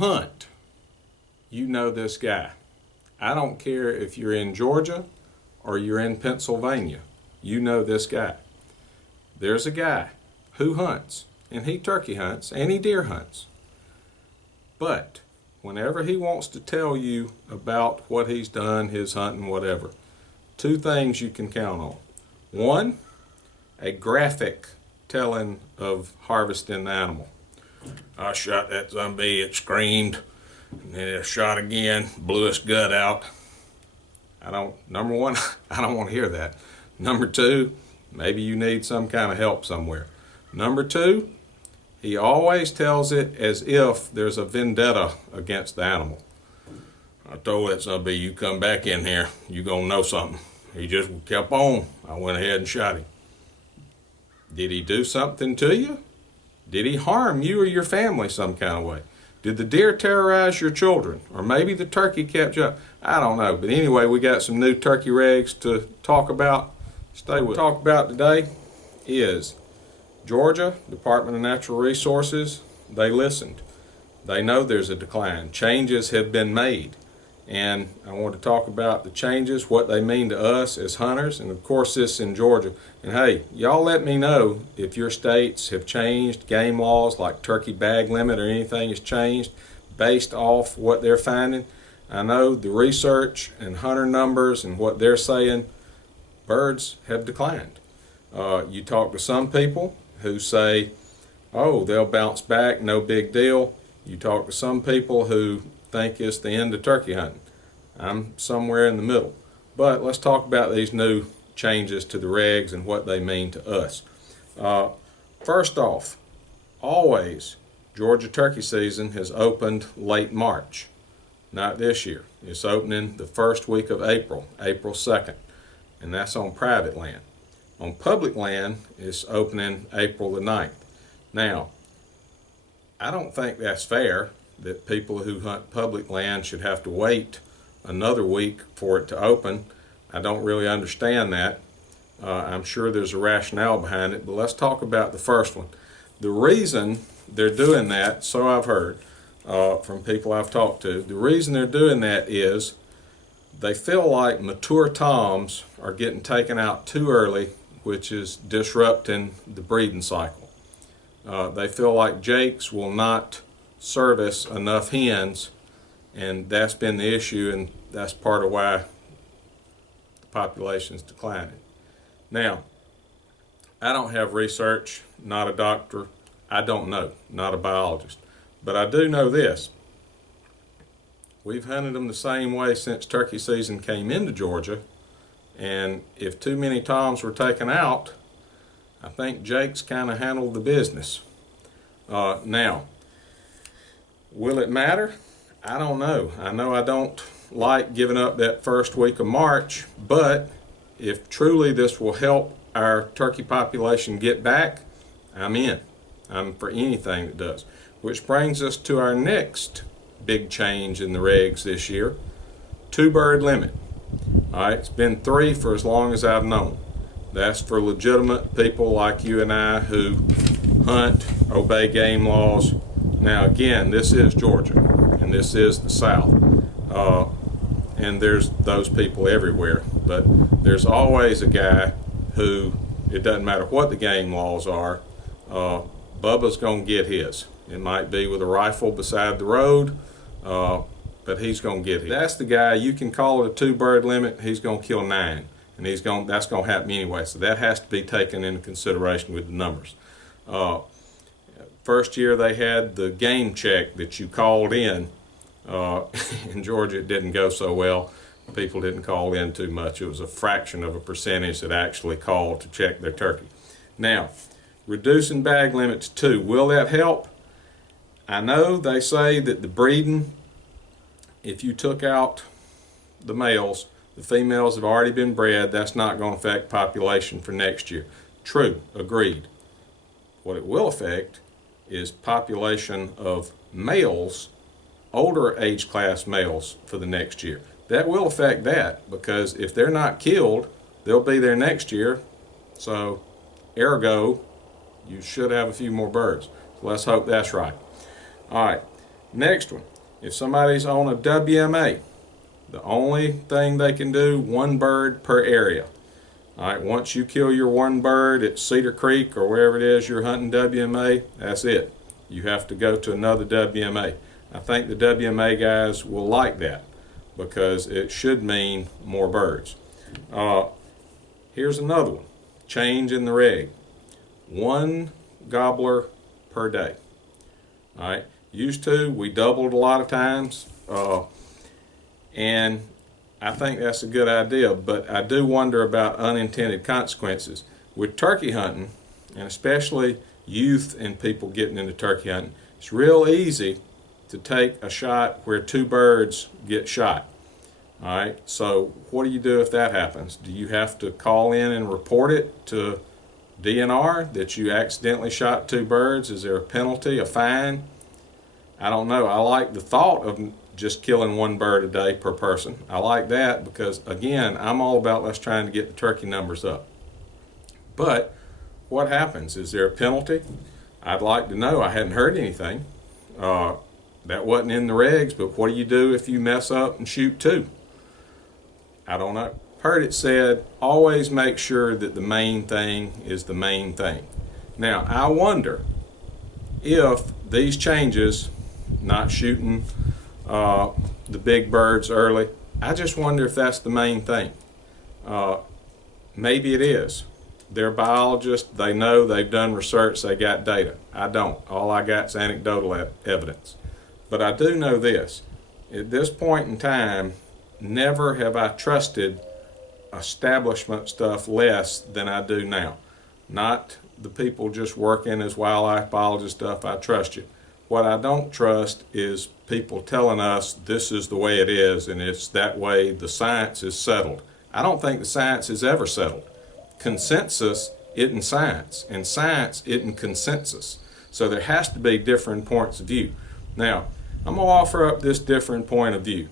hunt, you know this guy. I don't care if you're in Georgia or you're in Pennsylvania, you know this guy. There's a guy who hunts, and he turkey hunts, and he deer hunts. But whenever he wants to tell you about what he's done, his hunting, whatever, two things you can count on. One, a graphic telling of harvesting the animal. I shot that zombie, it screamed, and then it shot again, blew its gut out. Number one, I don't want to hear that. Number two, maybe you need some kind of help somewhere. Number two, he always tells it as if there's a vendetta against the animal. I told that zombie, you come back in here, you gonna know something. He just kept on. I went ahead and shot him. Did he do something to you? Did he harm you or your family some kind of way? Did the deer terrorize your children? Or maybe the turkey kept you up? I don't know. But anyway, we got some new turkey regs to talk about. Stay with us. What we'll talk about today is Georgia Department of Natural Resources. They listened. They know there's a decline. Changes have been made. And I want to talk about the changes, what they mean to us as hunters, and of course this in Georgia. And hey, y'all let me know if your states have changed game laws like turkey bag limit or anything has changed based off what they're finding. I know the research and hunter numbers and what they're saying, birds have declined. You talk to some people who say, oh, they'll bounce back, no big deal. You talk to some people who think it's the end of turkey hunting. I'm somewhere in the middle. But let's talk about these new changes to the regs and what they mean to us. First off, always Georgia turkey season has opened late March. Not this year. It's opening the first week of April, April 2nd, and that's on private land. On public land, it's opening April the 9th. Now, I don't think that's fair that people who hunt public land should have to wait another week for it to open. I don't really understand that. I'm sure there's a rationale behind it, but let's talk about the first one. The reason they're doing that, so I've heard from people I've talked to, the reason they're doing that is they feel like mature toms are getting taken out too early, which is disrupting the breeding cycle. They feel like jakes will not service enough hens, and that's been the issue, and that's part of why the population is declining. Now, I don't have research, not a doctor, I don't know, not a biologist, but I do know this. We've hunted them the same way since turkey season came into Georgia, and if too many toms were taken out, I think jakes kind of handled the business. Now, will it matter? I don't know. I know I don't like giving up that first week of March, but if truly this will help our turkey population get back, I'm in. I'm for anything that does. Which brings us to our next big change in the regs this year, 2-bird limit. All right, it's been 3 for as long as I've known. That's for legitimate people like you and I who hunt, obey game laws. Now again, this is Georgia, and this is the South, and there's those people everywhere, but there's always a guy who, it doesn't matter what the game laws are, Bubba's gonna get his. It might be with a rifle beside the road, but he's gonna get his. That's the guy, you can call it a 2-bird limit, he's gonna kill 9, and that's gonna happen anyway, so that has to be taken into consideration with the numbers. First year they had the game check that you called in. In Georgia it didn't go so well. People didn't call in too much. It was a fraction of a percentage that actually called to check their turkey. Now, reducing bag limit to 2, will that help? I know they say that the breeding, if you took out the males, the females have already been bred, that's not going to affect population for next year. True, agreed. What it will affect is population of males, older age class males for the next year. That will affect that, because if they're not killed, they'll be there next year. So ergo, you should have a few more birds. So let's hope that's right. All right, Next one, if somebody's on a WMA, the only thing they can do, one bird per area. All right, once you kill your one bird at Cedar Creek or wherever it is you're hunting WMA, that's it. You have to go to another WMA. I think the WMA guys will like that because it should mean more birds. Here's another one, change in the reg. One gobbler per day. All right, used to, we doubled a lot of times, and I think that's a good idea, but I do wonder about unintended consequences. With turkey hunting, and especially youth and people getting into turkey hunting, it's real easy to take a shot where two birds get shot. All right, so what do you do if that happens? Do you have to call in and report it to DNR that you accidentally shot two birds? Is there a penalty, a fine? I don't know. I like the thought of just killing one bird a day per person. I like that because, again, I'm all about let's trying to get the turkey numbers up. But what happens? Is there a penalty? I'd like to know. I hadn't heard anything. That wasn't in the regs, but what do you do if you mess up and shoot two? I don't know. Heard it said, always make sure that the main thing is the main thing. Now, I wonder if these changes, not shooting the big birds early, I just wonder if that's the main thing. Maybe it is. They're biologists, they know, they've done research, they got data. I don't. All I got is anecdotal evidence. But I do know this. At this point in time, never have I trusted establishment stuff less than I do now. Not the people just working as wildlife biologist stuff, I trust you. What I don't trust is people telling us this is the way it is and it's that way, the science is settled. I don't think the science is ever settled. Consensus isn't science, and science isn't consensus. So there has to be different points of view. Now, I'm going to offer up this different point of view.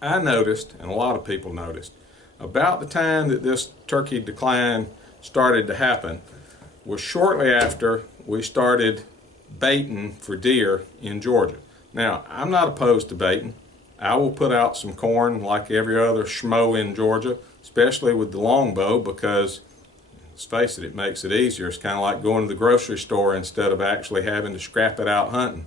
I noticed, and a lot of people noticed, about the time that this turkey decline started to happen was shortly after we started baiting for deer in Georgia. Now, I'm not opposed to baiting. I will put out some corn like every other schmo in Georgia, especially with the longbow, because let's face it, it makes it easier. It's kind of like going to the grocery store instead of actually having to scrap it out hunting.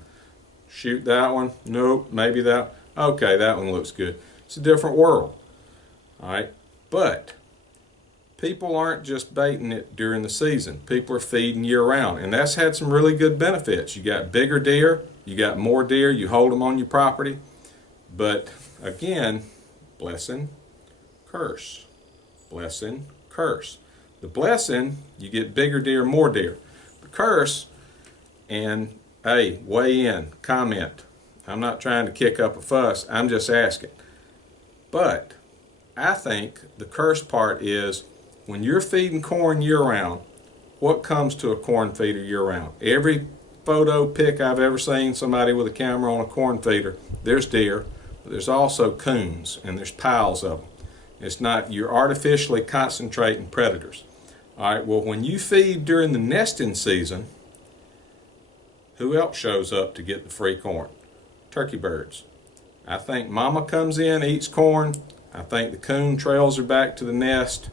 Shoot that one? Nope. Maybe that. Okay, that one looks good. It's a different world. All right. But people aren't just baiting it during the season. People are feeding year round, and that's had some really good benefits. You got bigger deer, you got more deer, you hold them on your property. But again, blessing, curse. Blessing, curse. The blessing, you get bigger deer, more deer. The curse, and hey, weigh in, comment. I'm not trying to kick up a fuss, I'm just asking. But I think the curse part is when you're feeding corn year round, what comes to a corn feeder year round? Every photo pic I've ever seen somebody with a camera on a corn feeder, there's deer, but there's also coons and there's piles of them. It's not, you're artificially concentrating predators. All right, well, when you feed during the nesting season, who else shows up to get the free corn? Turkey birds. I think mama comes in, eats corn. I think the coon trails her back to the nest,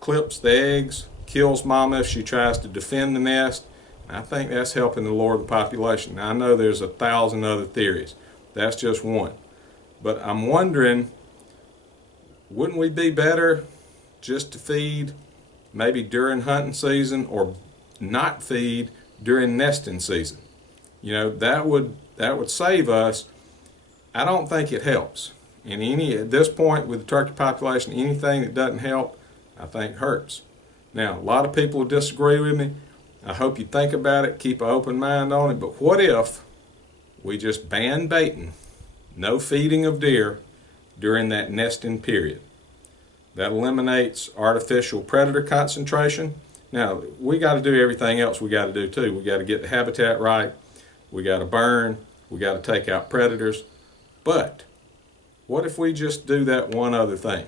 clips the eggs, kills mama if she tries to defend the nest. I think that's helping to lower the population. Now, I know there's 1,000 other theories. That's just one. But I'm wondering, wouldn't we be better just to feed maybe during hunting season or not feed during nesting season? You know, that would save us. I don't think it helps. And at this point with the turkey population, anything that doesn't help, I think hurts. Now, a lot of people disagree with me. I hope you think about it, keep an open mind on it. But what if we just ban baiting, no feeding of deer during that nesting period? That eliminates artificial predator concentration. Now, we got to do everything else we got to do too. We got to get the habitat right. We got to burn. We got to take out predators. But what if we just do that one other thing?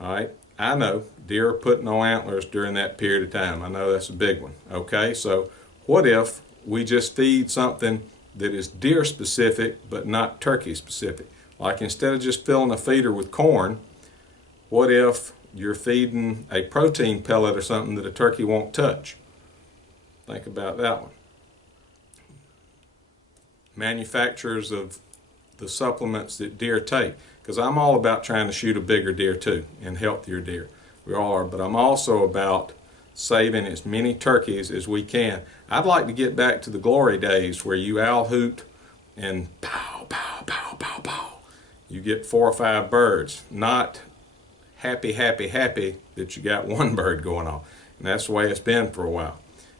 All right, I know deer are putting on antlers during that period of time. I know that's a big one. Okay, so what if we just feed something that is deer specific but not turkey specific. Like instead of just filling a feeder with corn, what if you're feeding a protein pellet or something that a turkey won't touch? Think about that one. Manufacturers of the supplements that deer take, because I'm all about trying to shoot a bigger deer too and healthier deer. We all are, but I'm also about saving as many turkeys as we can. I'd like to get back to the glory days where you owl hoot and pow, pow, pow, pow, pow. You get 4 or 5 birds, not happy that you got one bird going on. And that's the way it's been for a while.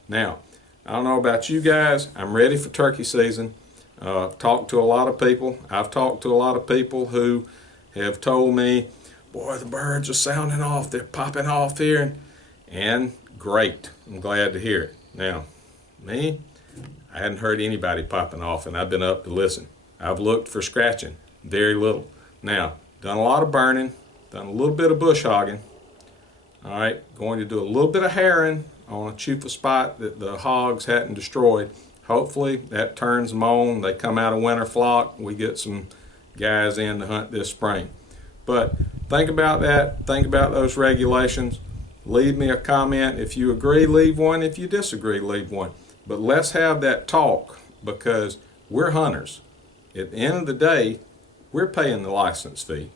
Now, I don't know about you guys, I'm ready for turkey season. I've talked to a lot of people. I've talked to a lot of people who have told me, boy, the birds are sounding off, they're popping off here. And great, I'm glad to hear it. Now, me, I hadn't heard anybody popping off, and I've been up to listen. I've looked for scratching, very little. Now, done a lot of burning, done a little bit of bush hogging. All right, going to do a little bit of herring on a chufa spot that the hogs hadn't destroyed. Hopefully that turns them on. They come out of winter flock. We get some guys in to hunt this spring. But think about that. Think about those regulations. Leave me a comment. If you agree, leave one. If you disagree, leave one. But let's have that talk, because we're hunters. At the end of the day, we're paying the license fee.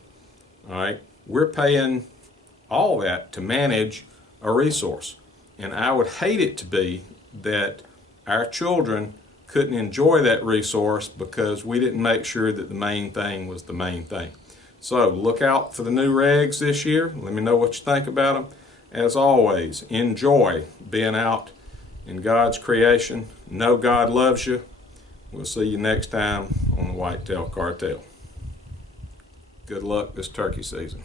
All right, we're paying all that to manage a resource. And I would hate it to be that our children couldn't enjoy that resource because we didn't make sure that the main thing was the main thing. So look out for the new regs this year. Let me know what you think about them. As always, enjoy being out in God's creation. Know God loves you. We'll see you next time on the Whitetail Cartel. Good luck this turkey season.